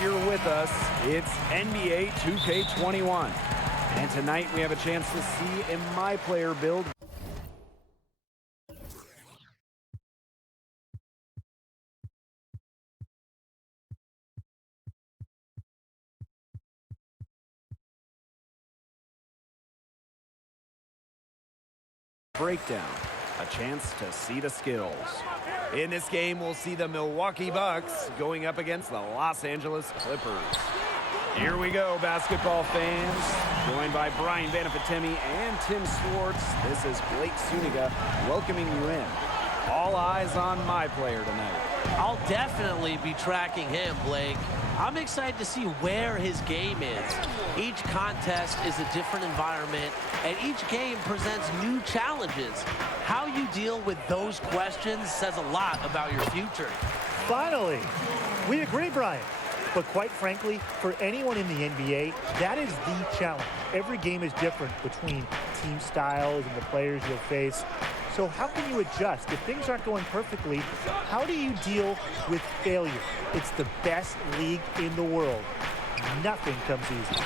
glad you're with us. It's NBA 2K21. And tonight we have a chance to see a My Player build. Breakdown, a chance to see the skills. In this game, we'll see the Milwaukee Bucks going up against the Los Angeles Clippers. Here we go, basketball fans. Joined by Brian Banafitemi and Tim Swartz, this is Blake Suniga welcoming you in. All eyes on My Player tonight. I'll definitely be tracking him, Blake. I'm excited to see where his game is. Each contest is a different environment, and each game presents new challenges. How you deal with those questions says a lot about your future. Finally, we agree, Brian. But quite frankly, for anyone in the NBA, that is the challenge. Every game is different between team styles and the players you'll face. So how can you adjust? If things aren't going perfectly, how do you deal with failure? It's the best league in the world. Nothing comes easy.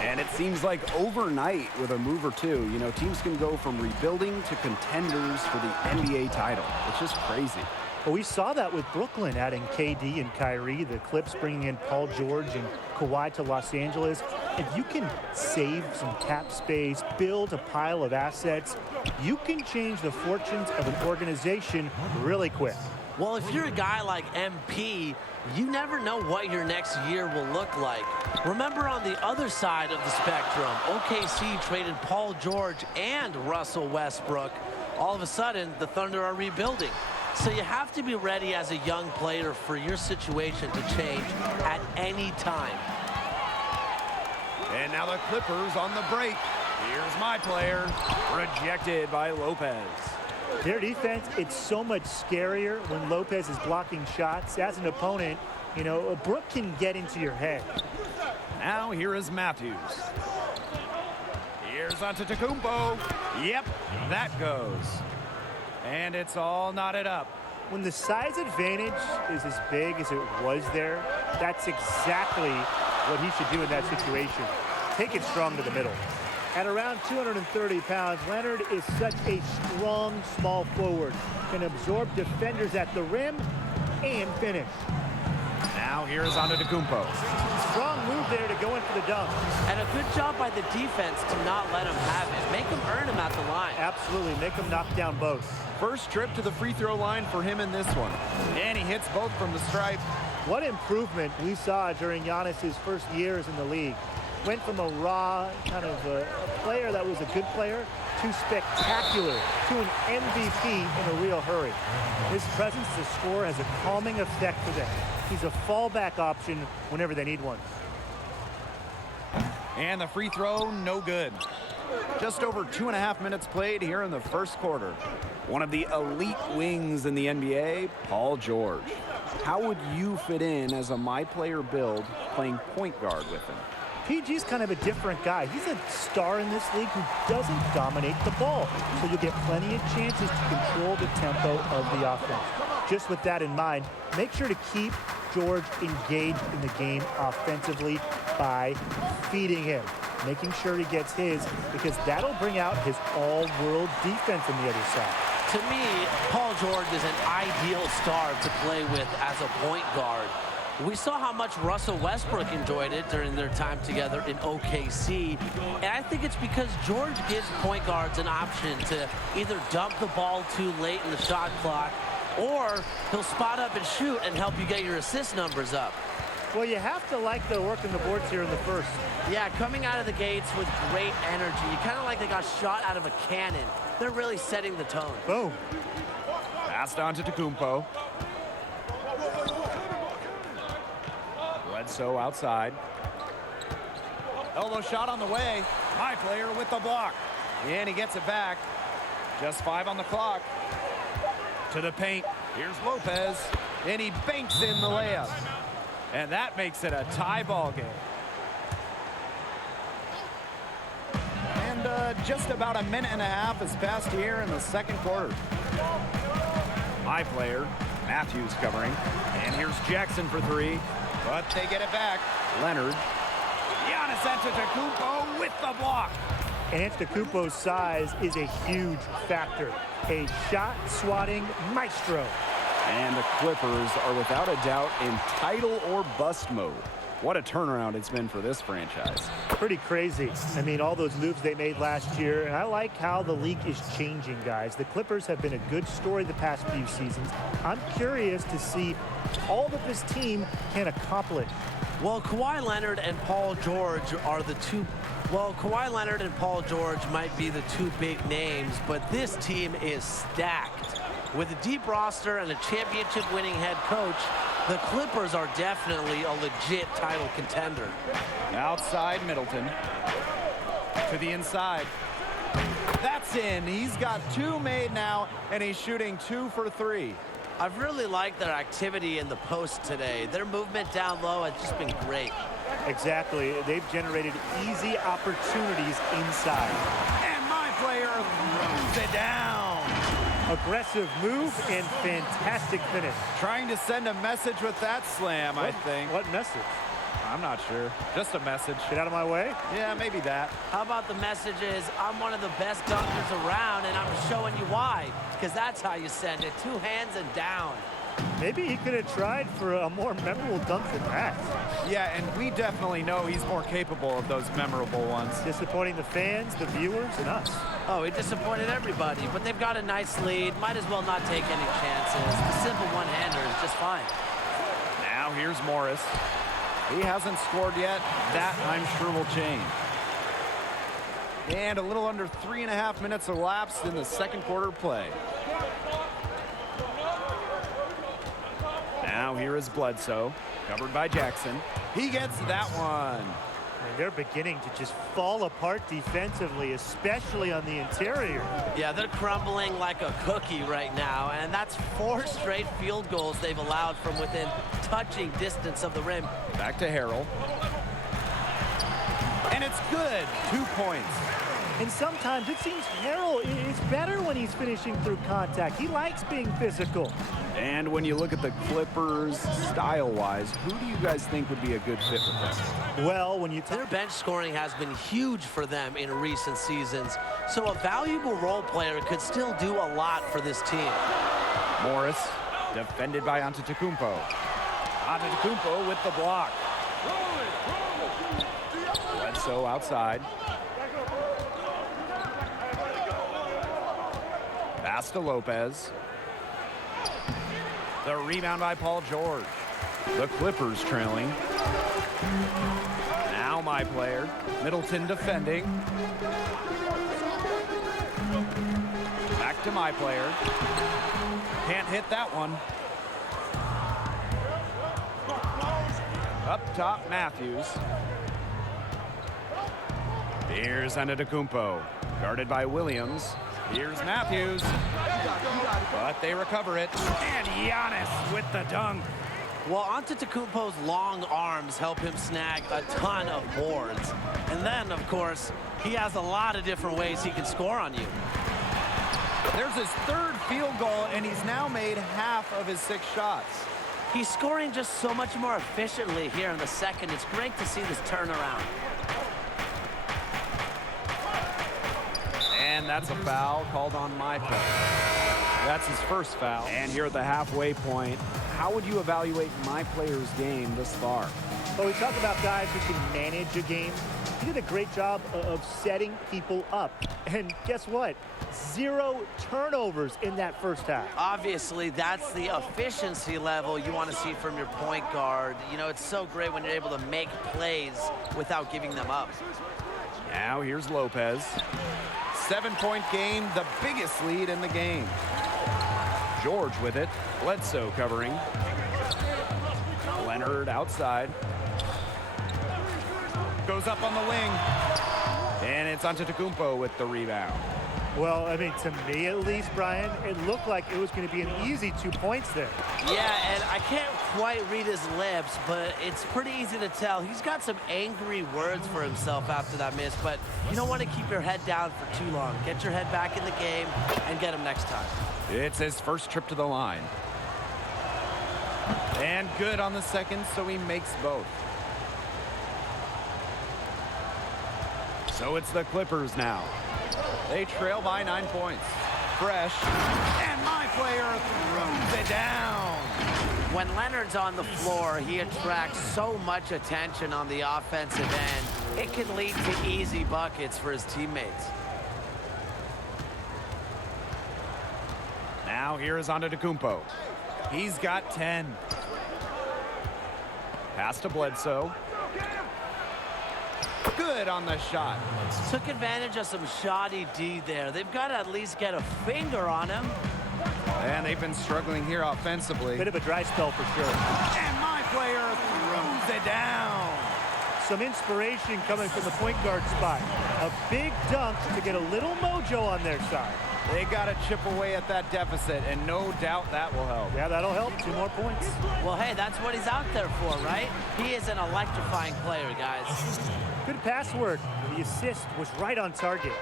And it seems like overnight with a move or two, you know, teams can go from rebuilding to contenders for the NBA title. It's just crazy. Well, we saw that with Brooklyn adding KD and Kyrie, the Clips bringing in Paul George and Kawhi to Los Angeles. If you can save some cap space, build a pile of assets, you can change the fortunes of an organization really quick. Well, if you're a guy like MP, you never know what your next year will look like. Remember, on the other side of the spectrum, OKC traded Paul George and Russell Westbrook. All of a sudden, the Thunder are rebuilding. So you have to be ready as a young player for your situation to change at any time. And now the Clippers on the break. Here's My Player, rejected by Lopez. Their defense, it's so much scarier when Lopez is blocking shots. As an opponent, you know, a Brook can get into your head. Now here is Matthews. Here's Antetokounmpo. Yep, that goes. And it's all knotted up. When the size advantage is as big as it was there, that's exactly what he should do in that situation. Take it strong to the middle. At around 230 pounds, Leonard is such a strong, small forward. Can absorb defenders at the rim and finish. Now here's Antetokounmpo. Strong move there to go in for the dunk. And a good job by the defense to not let him have it. Make him earn him at the line. Absolutely, make him knock down both. First trip to the free throw line for him in this one. And he hits both from the stripe. What improvement we saw during Giannis's first years in the league. Went from a raw kind of a player that was a good player to spectacular, to an MVP in a real hurry. His presence to score has a calming effect for them. He's a fallback option whenever they need one. And the free throw, no good. Just over 2.5 minutes played here in the first quarter. One of the elite wings in the NBA, Paul George. How would you fit in as a My Player build playing point guard with him? PG's kind of a different guy. He's a star in this league who doesn't dominate the ball. So you'll get plenty of chances to control the tempo of the offense. Just with that in mind, make sure to keep George engaged in the game offensively by feeding him, making sure he gets his, because that'll bring out his all-world defense on the other side. To me, Paul George is an ideal star to play with as a point guard. We saw how much Russell Westbrook enjoyed it during their time together in OKC. And I think it's because George gives point guards an option to either dump the ball too late in the shot clock, or he'll spot up and shoot and help you get your assist numbers up. Well, you have to like the work in the boards here in the first. Yeah, coming out of the gates with great energy. Kind of like they got shot out of a cannon. They're really setting the tone. Boom. Passed on to Antetokounmpo. Bledsoe outside. Elbow shot on the way. My Player with the block. And he gets it back. Just 5 on the clock. To the paint. Here's Lopez. And he banks in the layup. And that makes it a tie ball game. And just about 1.5 minutes has passed here in the second quarter. My Player, Matthews covering. And here's Jackson for 3. But they get it back. Leonard. Giannis Antetokounmpo with the block. Antetokounmpo's size is a huge factor. A shot-swatting maestro. And the Clippers are without a doubt in title or bust mode. What a turnaround it's been for this franchise. Pretty crazy. I mean, all those moves they made last year, and I like how the league is changing, guys. The Clippers have been a good story the past few seasons. I'm curious to see all that this team can accomplish. Well, Kawhi Leonard and Paul George are the two. Well, Kawhi Leonard and Paul George might be the two big names, but this team is stacked. With a deep roster and a championship-winning head coach, the Clippers are definitely a legit title contender. Outside Middleton. To the inside. That's in. He's got 2 made now, and he's shooting 2 for 3. I've really liked their activity in the post today. Their movement down low has just been great. Exactly. They've generated easy opportunities inside. And my player throws it down. Aggressive move and fantastic finish. Trying to send a message with that slam, I think. What message? I'm not sure. Just a message. Get out of my way? Yeah, maybe that. How about the message is, I'm one of the best dunkers around, and I'm showing you why. Because that's how you send it. 2 hands and down. Maybe he could have tried for a more memorable dunk than that. Yeah, and we definitely know he's more capable of those memorable ones. Disappointing the fans, the viewers, and us. Oh, he disappointed everybody, but they've got a nice lead. Might as well not take any chances. The simple one-hander is just fine. Now here's Morris. He hasn't scored yet. That, I'm sure, will change. And a little under 3.5 minutes elapsed in the second quarter play. Now here is Bledsoe, covered by Jackson. He gets that one. And they're beginning to just fall apart defensively, especially on the interior. Yeah, they're crumbling like a cookie right now, and that's 4 straight field goals they've allowed from within touching distance of the rim. Back to Harrell. And it's good. 2 points. And sometimes it seems Harrell is better when he's finishing through contact. He likes being physical. And when you look at the Clippers style-wise, who do you guys think would be a good fit with them? Well, when you Their bench scoring has been huge for them in recent seasons, so a valuable role player could still do a lot for this team. Morris, defended by Antetokounmpo. Antetokounmpo with the block. Bledsoe outside. Pass to Lopez. The rebound by Paul George. The Clippers trailing. Now my player. Middleton defending. Back to my player. Can't hit that one. Up top, Matthews. Here's Antetokounmpo. Guarded by Williams. Here's Matthews. But they recover it. And Giannis with the dunk. Well, Antetokounmpo's long arms help him snag a ton of boards. And then, of course, he has a lot of different ways he can score on you. There's his 3rd field goal, and he's now made half of his 6 shots. He's scoring just so much more efficiently here in the second. It's great to see this turnaround. And that's a foul called on my player. That's his first foul. And here at the halfway point, how would you evaluate my player's game this far? Well, we talk about guys who can manage a game. He did a great job of setting people up. And guess what? 0 turnovers in that first half. Obviously, that's the efficiency level you want to see from your point guard. You know, it's so great when you're able to make plays without giving them up. Now here's Lopez. 7-point game, the biggest lead in the game. George with it. Bledsoe covering. Leonard outside. Goes up on the wing. And it's Antetokounmpo with the rebound. Well, I mean, to me at least, Brian, it looked like it was going to be an easy 2 points there. Yeah, and I can't quite read his lips, but it's pretty easy to tell. He's got some angry words for himself after that miss, but you don't want to keep your head down for too long. Get your head back in the game and get him next time. It's his first trip to the line. And good on the second, so he makes both. So it's the Clippers now. They trail by 9 points. Fresh. And my player throws it down. When Leonard's on the floor, he attracts so much attention on the offensive end. It can lead to easy buckets for his teammates. Now here is Antetokounmpo. He's got 10. Pass to Bledsoe. Good on the shot. Took advantage of some shoddy D there. They've got to at least get a finger on him. And they've been struggling here offensively. Bit of a dry spell for sure. And my player throws it down. Some inspiration coming from the point guard spot. A big dunk to get a little mojo on their side. They got to chip away at that deficit, and no doubt that will help. Yeah, that'll help. 2 more points. Well, hey, that's what he's out there for, right? He is an electrifying player, guys. Good pass work. The assist was right on target.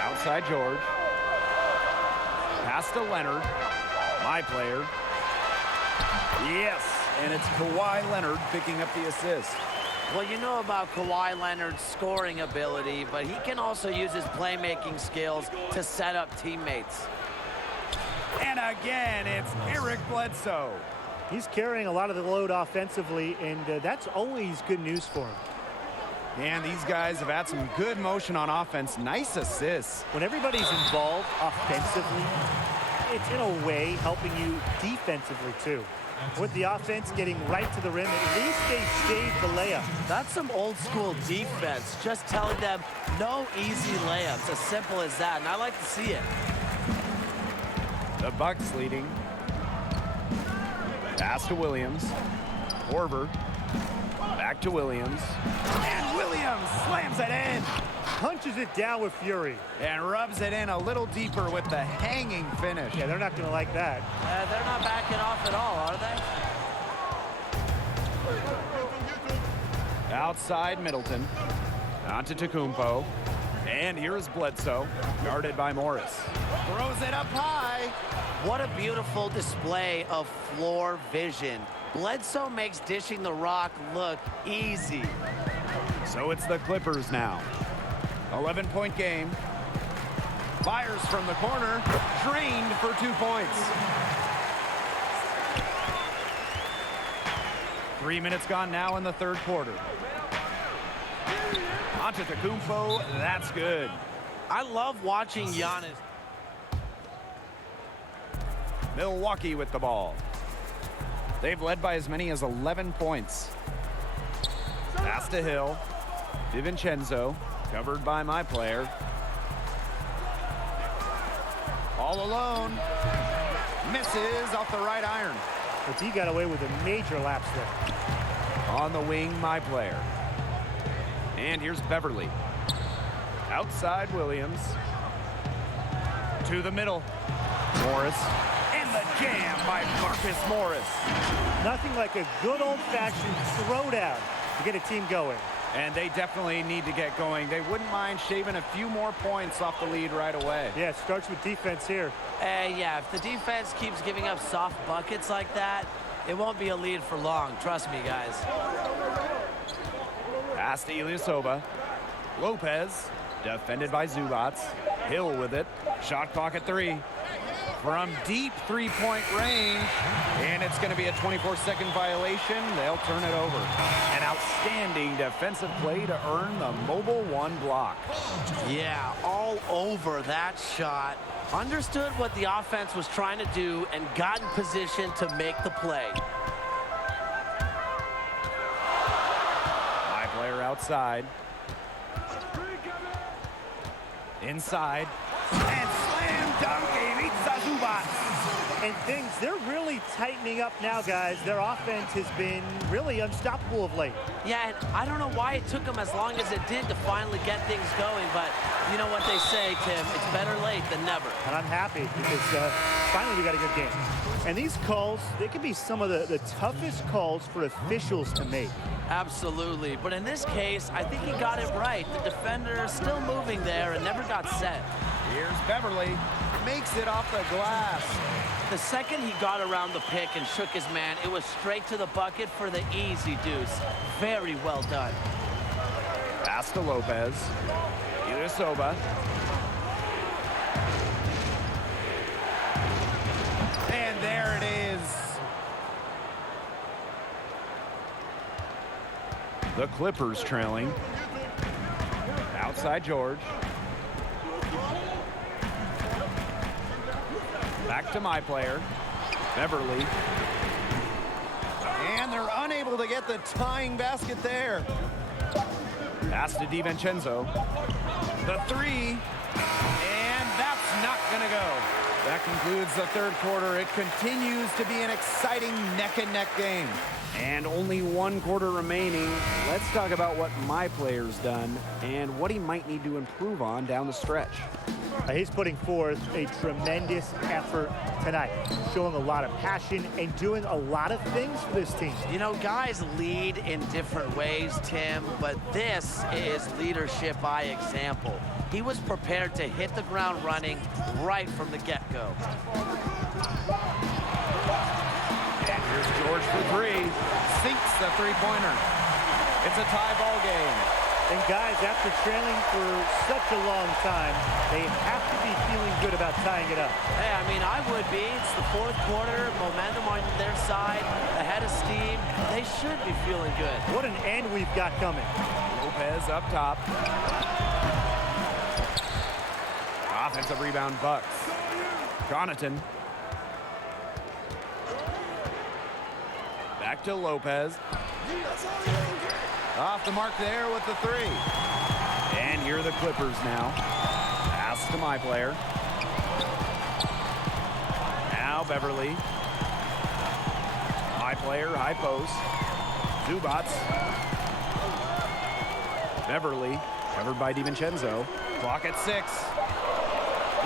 Outside George. Pass to Leonard. My player. Yes, and it's Kawhi Leonard picking up the assist. Well, you know about Kawhi Leonard's scoring ability, but he can also use his playmaking skills to set up teammates. And again, it's Eric Bledsoe. He's carrying a lot of the load offensively, and that's always good news for him. And these guys have had some good motion on offense. Nice assists. When everybody's involved offensively, it's in a way helping you defensively too. With the offense getting right to the rim, at least they saved the layup. That's some old school defense, just telling them no easy layups, as simple as that, and I like to see it. The Bucks leading. Pass to Williams. Korver. Back to Williams. And Williams slams it in. Punches it down with fury. And rubs it in a little deeper with the hanging finish. Yeah, they're not going to like that. They're not backing off at all, are they? Outside Middleton. Antetokounmpo. And here's Bledsoe, guarded by Morris. Throws it up high. What a beautiful display of floor vision. Bledsoe makes dishing the rock look easy. So it's the Clippers now. 11-point game. Fires from the corner. Drained for 2 points. 3 minutes gone now in the third quarter. Antetokounmpo, that's good. I love watching Giannis. Milwaukee with the ball. They've led by as many as 11 points. Pass to Hill. DiVincenzo, covered by my player. All alone. Misses off the right iron. But he got away with a major lapse there. On the wing, my player. And here's Beverly. Outside Williams. To the middle. Morris. And the jam by Marcus Morris. Nothing like a good old-fashioned throwdown to get a team going. And they definitely need to get going. They wouldn't mind shaving a few more points off the lead right away. Yeah, it starts with defense here. Yeah, if the defense keeps giving up soft buckets like that, it won't be a lead for long. Trust me, guys. Pass to Ilyasova. Lopez, defended by Zubats. Hill with it. Shot clock at 3. From deep three-point range. And it's going to be a 24-second violation. They'll turn it over. An outstanding defensive play to earn the Mobile 1 block. Yeah, all over that shot. Understood what the offense was trying to do and got in position to make the play. My player outside. Inside. And slam dunk. Ivica Zubats. And things, they're really tightening up now, guys. Their offense has been really unstoppable of late. Yeah, and I don't know why it took them as long as it did to finally get things going, but you know what they say, Tim, it's better late than never. And I'm happy because finally we got a good game. And these calls, they can be some of the toughest calls for officials to make. Absolutely, but in this case, I think he got it right. The defender is still moving there and never got set. Here's Beverly. Makes it off the glass. The second he got around the pick and shook his man, it was straight to the bucket for the easy deuce. Very well done. Pass to Lopez. Ilyasova. And there it is. The Clippers trailing. Outside George. Back to my player. Beverly. And they're unable to get the tying basket there. Pass to DiVincenzo. The three. And that's not going to go. That concludes the third quarter. It continues to be an exciting neck-and-neck game. And only one quarter remaining. Let's talk about what my player's done and what he might need to improve on down the stretch. He's putting forth a tremendous effort tonight, showing a lot of passion and doing a lot of things for this team. You know, guys lead in different ways, Tim, but this is leadership by example. He was prepared to hit the ground running right from the get-go. And here's George for three. Sinks the three-pointer. It's a tie ball game. And guys, after trailing for such a long time, they have to be feeling good about tying it up. Hey, I mean, I would be. It's the fourth quarter, momentum on their side, ahead of steam. They should be feeling good. What an end we've got coming. Lopez up top. Offensive rebound, Bucks. Connaughton. Back to Lopez. Off the mark there with the three. And here are the Clippers now. Pass to my player. Now Beverly. My player, high post. Zubats. Beverly, covered by DiVincenzo. Clock at 6.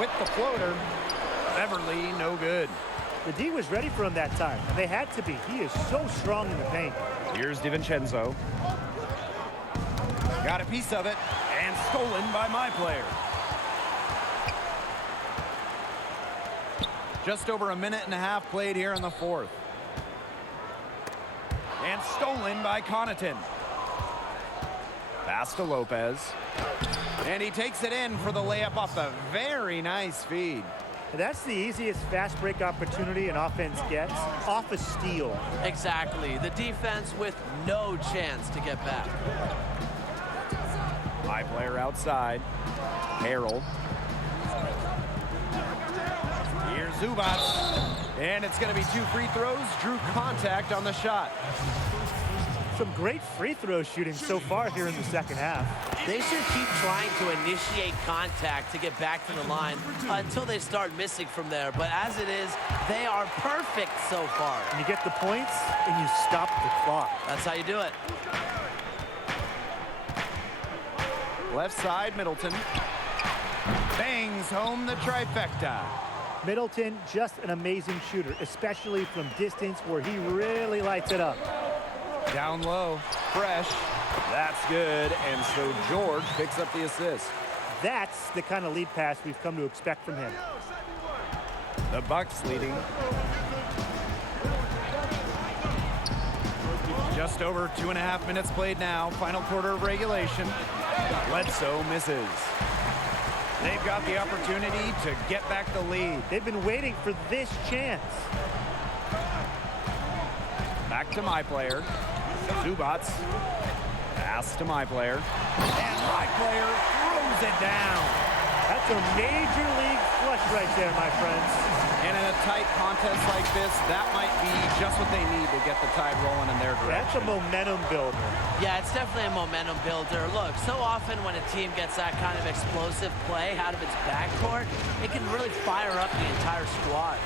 With the floater. Beverly, no good. The D was ready for him that time, and they had to be. He is so strong in the paint. Here's DiVincenzo. Got a piece of it, and stolen by my player. Just over a minute and a half played here in the fourth. And stolen by Connaughton. Pass to Lopez. And he takes it in for the layup off the very nice feed. That's the easiest fast break opportunity an offense gets, off a steal. Exactly. The defense with no chance to get back. My player outside. Harrell. Here's Zubats. And it's going to be 2 free throws. Drew contact on the shot. Some great free throw shooting so far here in the second half. They should keep trying to initiate contact to get back to the line until they start missing from there. But as it is, they are perfect so far. And you get the points, and you stop the clock. That's how you do it. Left side, Middleton. Bangs home the trifecta. Middleton, just an amazing shooter, especially from distance where he really lights it up. Down low, fresh. That's good, and so George picks up the assist. That's the kind of lead pass we've come to expect from him. The Bucks leading. Just over 2.5 minutes played now. Final quarter of regulation. Bledsoe misses. They've got the opportunity to get back the lead. They've been waiting for this chance. Back to my player. Zubats. Pass to my player. And my player throws it down. That's a major league flush right there, my friends. And in a tight contest like this, that might be just what they need to get the tide rolling in their direction. That's a momentum builder. Yeah, it's definitely a momentum builder. Look, so often when a team gets that kind of explosive play out of its backcourt, it can really fire up the entire squad.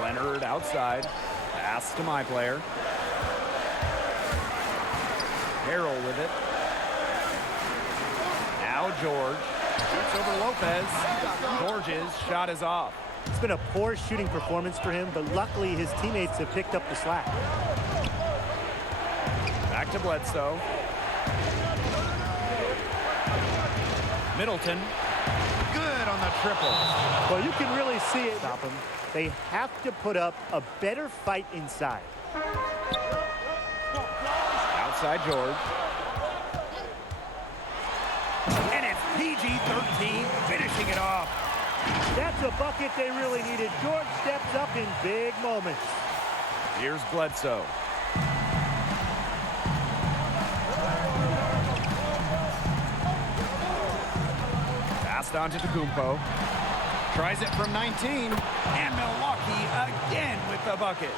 Leonard outside. Pass to my player. Harrell with it. Now George. Shoots over Lopez. George's shot is off. It's been a poor shooting performance for him, but luckily his teammates have picked up the slack. Back to Bledsoe. Middleton. Good on the a triple. Well, you can really see it. Stop them. They have to put up a better fight inside. Outside George. And it's PG-13 finishing it off. That's a bucket they really needed. George steps up in big moments. Here's Bledsoe. Passed on to Tecumpo. Tries it from 19. And Milwaukee again with the bucket.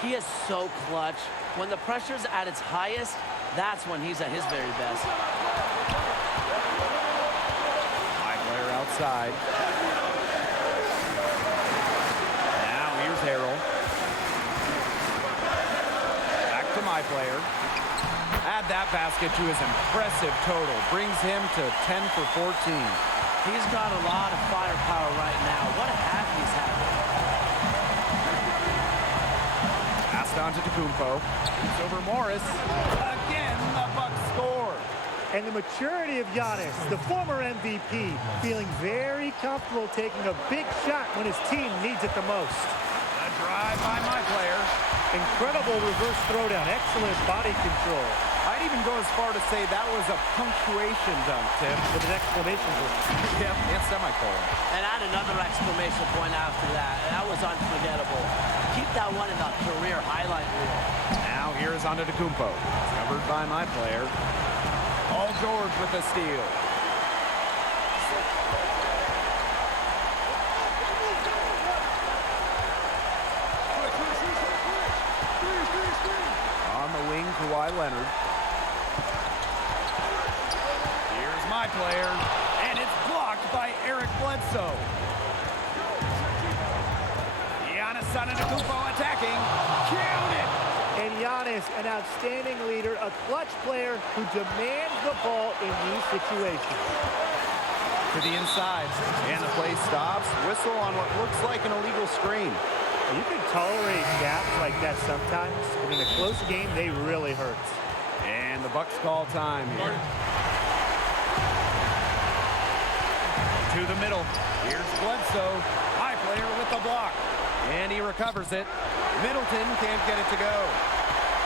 He is so clutch. When the pressure's at its highest, that's when he's at his very best. High player outside. Now here's Harrell. Back to my player. Add that basket to his impressive total. Brings him to 10 for 14. He's got a lot of firepower right now. What a half he's having. Passed on to Tecumpo. It's over Morris. Again, the Bucks score. And the maturity of Giannis, the former MVP, feeling very comfortable taking a big shot when his team needs it the most. A drive by my player. Incredible reverse throwdown. Excellent body control. I'd even go as far to say that was a punctuation dunk, Tim. With an exclamation point. Yeah, and semicolon. And add another exclamation point after that. That was unforgettable. Keep that one in the career highlight reel. Now here's on to Tecumpo. Covered by my player. Paul George with the steal. On the wing, Kawhi Leonard. Here's my player, and it's blocked by Eric Bledsoe. Giannis Antetokounmpo attacking. Count it! And Giannis, an outstanding leader, a clutch player who demands the ball in these situations. To the inside, and the play stops. Whistle on what looks like an illegal screen. You can tolerate gaps like that sometimes, but in a close game, they really hurt. And the Bucks call time here. To the middle. Here's Bledsoe. My player with the block. And he recovers it. Middleton can't get it to go.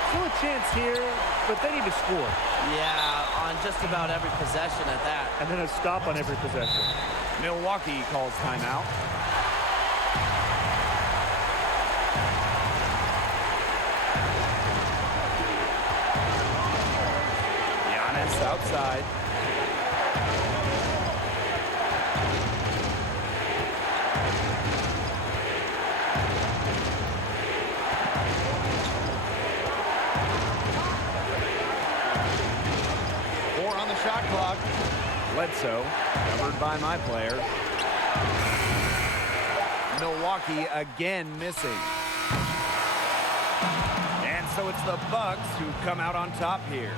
Still a chance here, but they need to score. Yeah, on just about every possession at that. And then a stop on every possession. Milwaukee calls timeout. Giannis outside. Shot clock. Bledsoe, covered by my player. Milwaukee again missing. And so it's the Bucks who come out on top here.